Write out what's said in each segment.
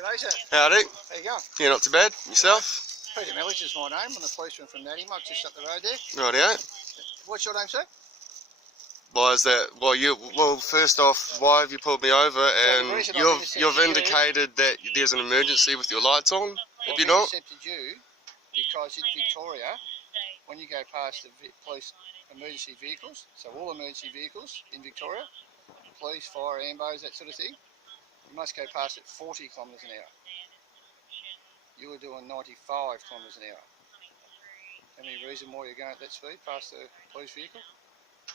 G'day, sir. Howdy. How you going? Yeah, not too bad. Yourself? Peter Mellich is my name. I'm the policeman from Nattymog, just up the road there. Rightio. What's your name, sir? Why is that? Well, first off, why have you pulled me over? And you've indicated that there's an emergency with your lights on. Have you not? I've intercepted you because in Victoria, when you go past the police emergency vehicles, so all emergency vehicles in Victoria, police, fire, ambos, that sort of thing, you must go past at 40 kilometres an hour. You were doing 95 kilometres an hour. Any reason why you're going at that speed past the police vehicle?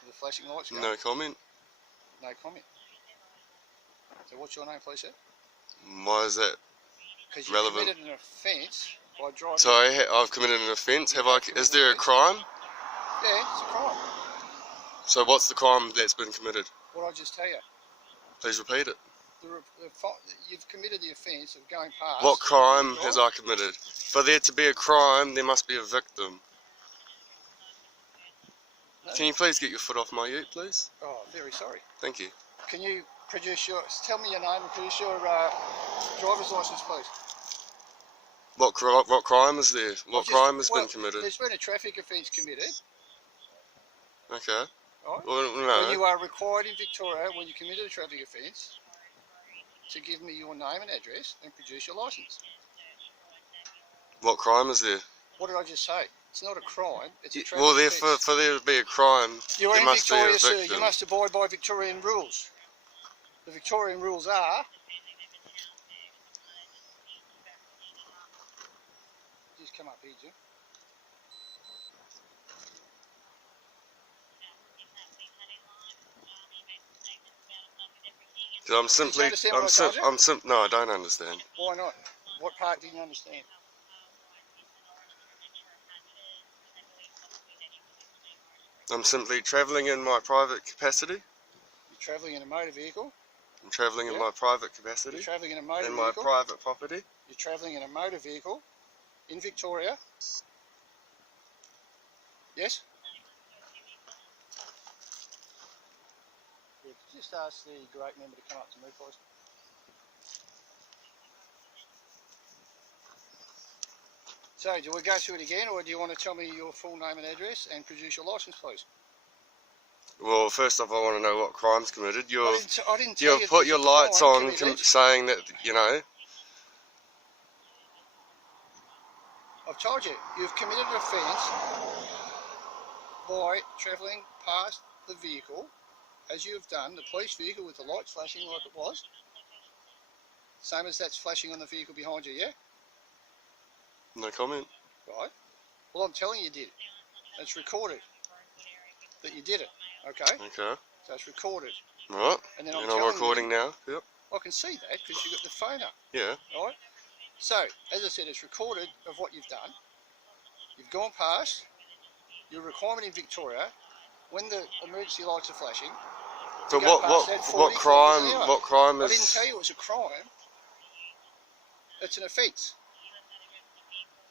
With the flashing lights going? No comment. No comment. So what's your name, please, sir? Why is that Because you relevant? committed an offence by driving... So I've committed an offence. Have I? Is there a crime? Yeah, it's a crime. So what's the crime that's been committed? What I just tell you. Please repeat it. You've committed the offence of going past... What crime has I committed? For there to be a crime, there must be a victim. No? Can you please get your foot off my ute, please? Oh, very sorry. Thank you. Can you produce your... Tell me your name and produce your driver's licence, please. What crime is there? What crime has been committed? There's been a traffic offence committed. Okay. Right? Well, no. And you are required in Victoria, when you committed a traffic offence, to give me your name and address and produce your licence. What crime is there? What did I just say? It's not a crime, it's a traffic well, offence. for there to be a crime, You're there in must Victoria, be a sir. victim. You must abide by Victorian rules. The Victorian rules are... Just come up here, Jim. No, I don't understand. Why not? What part didn't you understand? I'm simply travelling in my private capacity. You're travelling in a motor vehicle. I'm travelling in my private capacity. You're travelling in a motor vehicle. In my private property. You're travelling in a motor vehicle in Victoria. Yes? Yeah, just ask the great member to come up to me, please. So, do we go through it again, or do you want to tell me your full name and address and produce your licence, please? Well, first off, I want to know what crime's committed. I didn't tell You've put your lights on saying that, you know... I've told you, you've committed an offence by travelling past the vehicle, as you have done, the police vehicle with the lights flashing like it was. Same as that's flashing on the vehicle behind you, yeah? No comment. Right. Well, I'm telling you did. It's recorded that you did it, okay? Okay. So it's recorded. Right. And then I'm telling recording you, now. Yep. I can see that because you've got the phone up. Yeah. Right? So, as I said, it's recorded of what you've done. You've gone past your requirement in Victoria when the emergency lights are flashing. But what crime is... I didn't tell you it was a crime. It's an offence.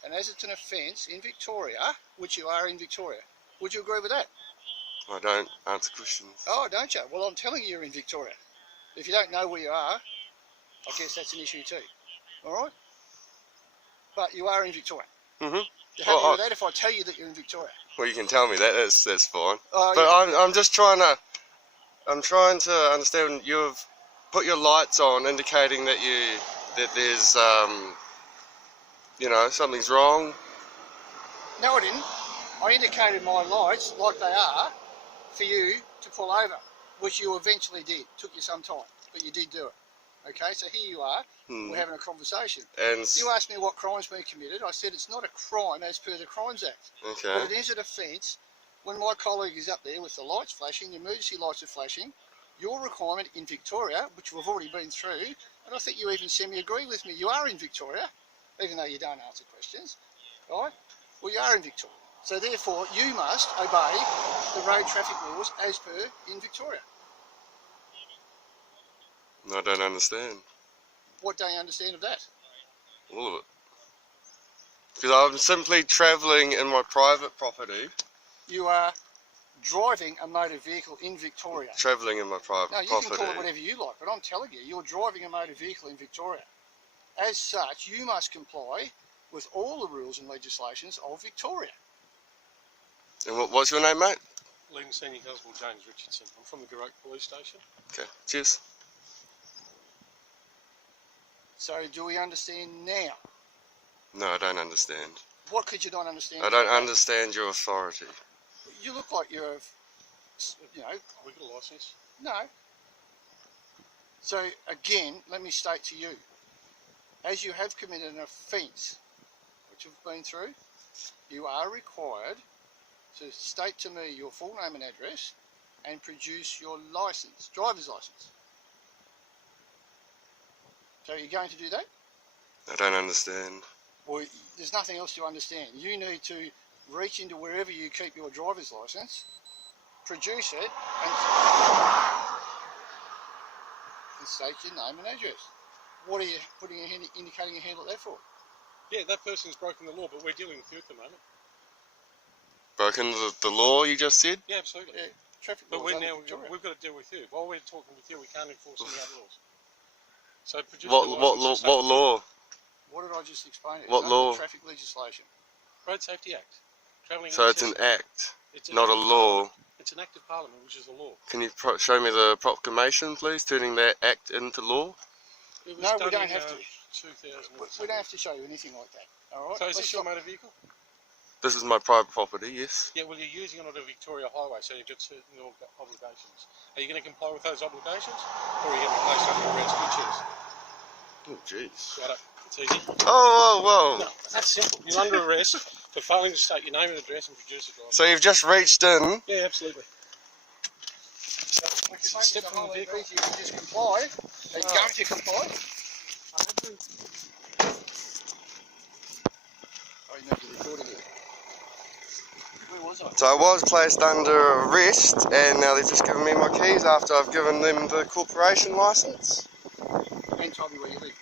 And as it's an offence in Victoria, which you are in Victoria, would you agree with that? I don't answer questions. Oh, don't you? Well, I'm telling you you're in Victoria. If you don't know where you are, I guess that's an issue too. Alright? But you are in Victoria. Mm-hmm. You're happy with that if I tell you that you're in Victoria? Well, you can tell me that. That's fine. Oh, but yeah. I'm just trying to... I'm trying to understand. You've put your lights on, indicating that there's you know, something's wrong. No, I didn't. I indicated my lights like they are for you to pull over, which you eventually did. Took you some time, but you did do it. Okay, so here you are. We're having a conversation. And you asked me what crime's been committed. I said it's not a crime as per the Crimes Act. Okay. But it is an offence when my colleague is up there with the lights flashing, the emergency lights are flashing, your requirement in Victoria, which we've already been through, and I think you even semi-agree with me, you are in Victoria, even though you don't answer questions, right? Well, you are in Victoria. So therefore, you must obey the road traffic laws as per in Victoria. I don't understand. What don't you understand of that? All of it. Because I'm simply travelling in my private property. You are driving a motor vehicle in Victoria. Travelling in my private property. No, you can call it whatever you like, but I'm telling you, you're driving a motor vehicle in Victoria. as such, you must comply with all the rules and legislations of Victoria. And what's your name, mate? Leading Senior Constable James Richardson. I'm from the Garoke Police Station. Okay, cheers. So do we understand now? No, I don't understand. What could you not understand? I don't understand your authority. You look like you're, you know... We got a licence? No. So again, let me state to you, as you have committed an offence, which you've been through, you are required to state to me your full name and address and produce your licence, driver's licence. So are you going to do that? I don't understand. Well, there's nothing else to understand. You need to reach into wherever you keep your driver's licence, produce it, and state your name and address. What are you indicating your hand like that for? Yeah, that person's broken the law, but we're dealing with you at the moment. Broken the law, you just said? Yeah, absolutely. Yeah, traffic But laws we're under now, Victoria. we've got to deal with you. While we're talking with you, we can't enforce any other laws. So produce What your law? licence. What law? What did I just explain? It's What under law? the traffic legislation. Road Safety Act. Travelling So it's an access. act, It's an not a act of law. Parliament. It's an act of Parliament, which is a law. Can you show me the proclamation, please, turning that act into law? It was No, done we don't in, have to. 2000. We don't have to show you anything like that. All right. So is this your motor vehicle? This is my private property, yes. Yeah, well, you're using it on a Victoria highway, so you've got certain obligations. Are you going to comply with those obligations, or are you going to be placed under arrest? You choose. Oh, jeez. Right up. It's easy. Oh, whoa, whoa. No, that's simple. You're under arrest for failing to state your name and address and produce a driver's. So you've just reached in. Yeah, absolutely. So, We can make step it a from whole the lot vehicle. easier if you just comply. Are you going to comply? Oh, you need to record it. Where was I? So I was placed under arrest, and now they've just given me my keys after I've given them the corporation licence. And told me where you live.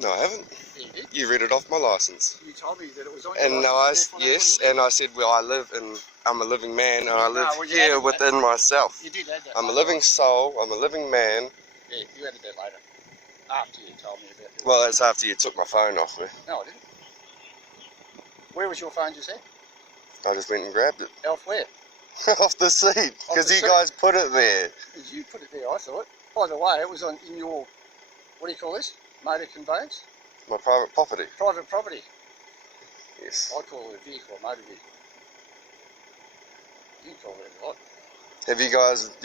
No, I haven't. Yeah, you did. You read it off my licence. You told me that it was on And your now licence, therefore yes, that's where you and I said, well, I live in, I'm a living man, and I live well, you here added that. within myself. You did add that. I'm a later living on. soul, I'm a living man. Yeah, you added that later. After you told me about it. Well, that's after you took my phone off me. No, I didn't. Where was your phone just then? I just went and grabbed it. Off where? Off the seat, because the you seat? guys put it there. You put it there, I thought. By the way, it was in your, what do you call this? Motor conveyance? My private property. Private property. Yes. I call it a vehicle, a motor vehicle. You can call it a lot. Do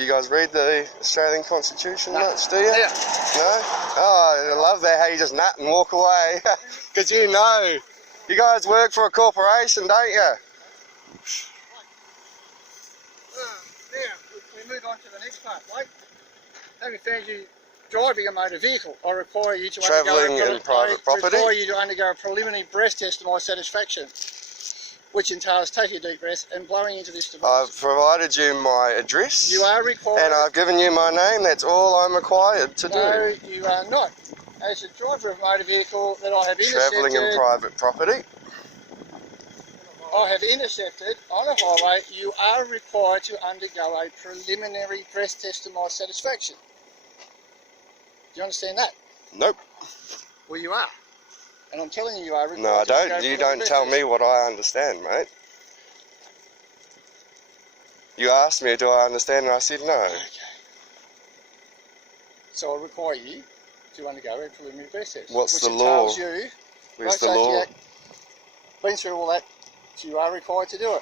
you guys read the Australian Constitution much, do you? Yeah. No? Oh, I love that, how you just nut and walk away. Because you know, you guys work for a corporation, don't you? Now, we move on to the next part, mate. Having found you driving a motor vehicle, I require you to Travelling in private property. require you to undergo a preliminary breath test to my satisfaction, which entails taking a deep breath and blowing into this device. I've provided you my address. You are required. And I've given you my name. That's all I'm required to do. No, you are not. As a driver of a motor vehicle that I have Travelling in intercepted, private property. on a highway, you are required to undergo a preliminary breath test to my satisfaction. Do you understand that? Nope. Well, you are. And I'm telling you, you are required No, I to undergo don't. a You preliminary don't tell breath me test. what I understand, mate. You asked me, do I understand? And I said no. Okay. So I require you to undergo a preliminary breath test. What's which the law? entails you, Where's the Road Safety law? Act, been through all that, so you are required to do it.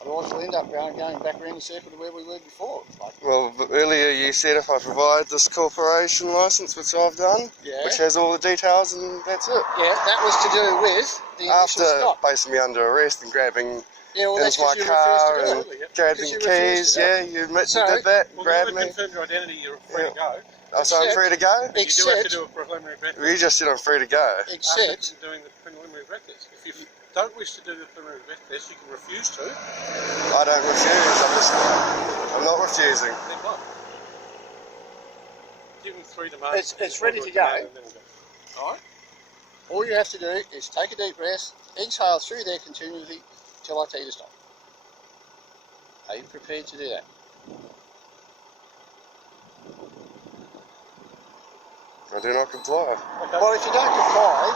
Otherwise we'll end up going back around the circle to where we were before. Like, Well, but earlier you said if I provide this corporation licence, which I've done, yeah. which has all the details, and that's it. Yeah, that was to do with the initial After stop. placing me under arrest and grabbing Yeah, well, into that's my because you car refused to and do it. grabbing Because you refused keys, to do it. yeah, you admit So, you did that, Well, grabbed now me. they've confirmed your identity, you're free to go. Oh, so I'm free to go? But you do have to Except- do a preliminary breath test. You just said I'm free to go. Except, After doing the preliminary breath test. If you don't wish to do the preliminary breath test, you can refuse to. I don't refuse, I'm not refusing. Then what? Give them 3 demands. It's ready to go. Alright? All you have to do is take a deep breath, exhale through there continually till I tell you to stop. Are you prepared to do that? I do not comply. Okay. Well, if you don't comply,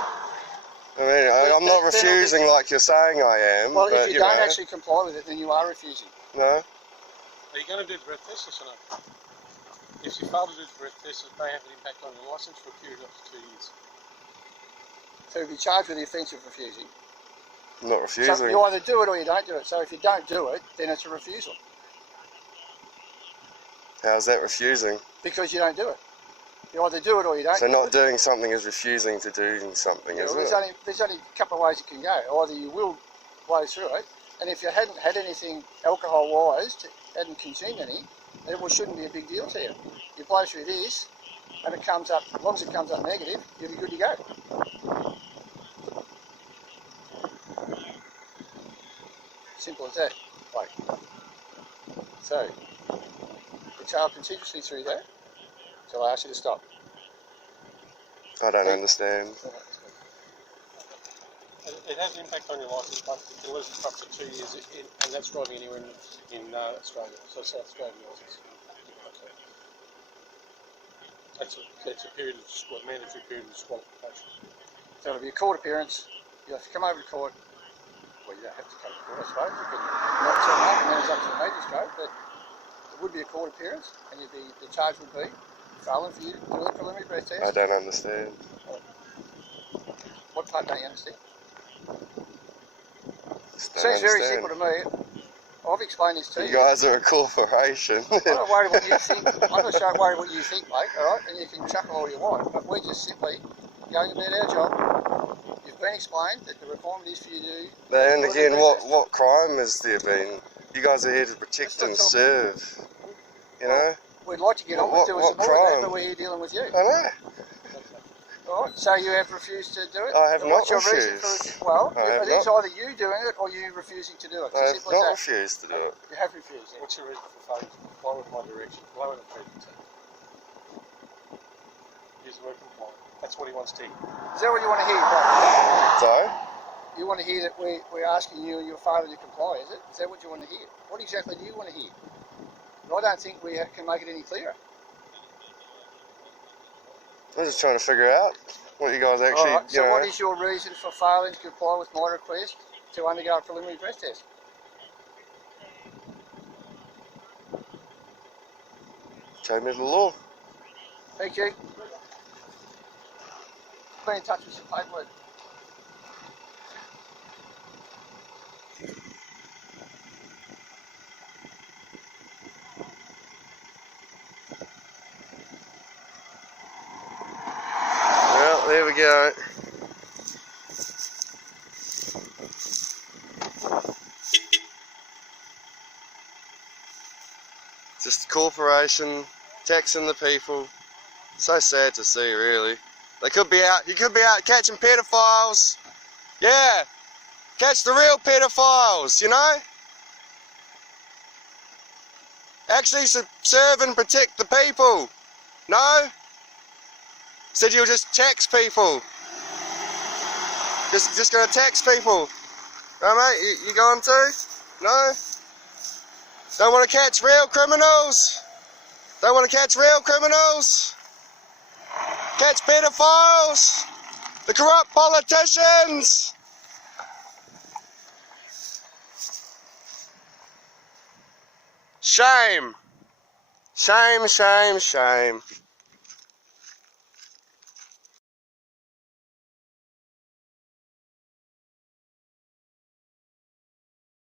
I mean, I'm not then refusing like you're saying I am. well, but, if you don't know, actually comply with it, then you are refusing. No. Are you going to do the breath test, yes or no? If you fail to do the breath test, it may have an impact on your licence for a period of up to 2 years. So you'll be charged with the offence of refusing. I'm not refusing. So you either do it or you don't do it. So if you don't do it, then it's a refusal. How's that refusing? Because you don't do it. You either do it or you don't. So not doing something is refusing to doing something, Yeah, isn't well, it? there's only a couple of ways it can go. Either you will blow through it, and if you hadn't had anything alcohol-wise, hadn't consumed any, then it shouldn't be a big deal to you. You blow through this, and it comes up, as long as it comes up negative, you'll be good to go. Simple as that. Like, so, the child continuously through that, so I ask you to stop. I don't understand. It has an impact on your licence, but you can lose it for up to 2 years, and that's driving anywhere in Australia, so South Australian licence. That's a period of mandatory period of disqualification. So it'll be a court appearance. You have to come over to court. Well, you don't have to come to court, I suppose. You can not turn up, and then it's up to the magistrate. But it would be a court appearance, and the charge would be failing for you to do a preliminary breath test. I don't understand. What part don't you understand? Don't Seems very understand. simple to me. I've explained this to you. You guys are a corporation. I'm not worried what you think. I'm not so worried what you think, mate. All right, and you can chuckle all you want, but we're just simply going about our job. You've been explained that the requirement is for you to do. And again, what crime has there been? You guys are here to protect and serve. You know? We'd like to get on with doing some more of that, but we're here dealing with you. I know. All right, so you have refused to do it? I have and not what's your refused. reason for well, it's either you doing it or you refusing to do it. I have Simple as not that. refused to do it. You have refused. What's your reason for failing to comply with my direction? Blow it and breathe it. Use the word comply. That's what he wants to hear. Is that what you want to hear, bro? So? You want to hear that we're asking you and you're failing to comply, is it? Is that what you want to hear? What exactly do you want to hear? I don't think we can make it any clearer. I'm just trying to figure out what you guys actually, right, so what is your reason for failing to comply with my request to undergo a preliminary breath test? Show me the law. Thank you. Been in touch with some paperwork. Well, there we go. Just a corporation taxing the people. So sad to see, really. They could be out. You could be out catching pedophiles. Yeah, catch the real pedophiles. You know. Actually, serve and protect the people. No. Said you'll just tax people. Just gonna tax people. No, mate, you going to? No? Don't want to catch real criminals? Don't want to catch real criminals? Catch pedophiles? The corrupt politicians? Shame. Shame, shame, shame.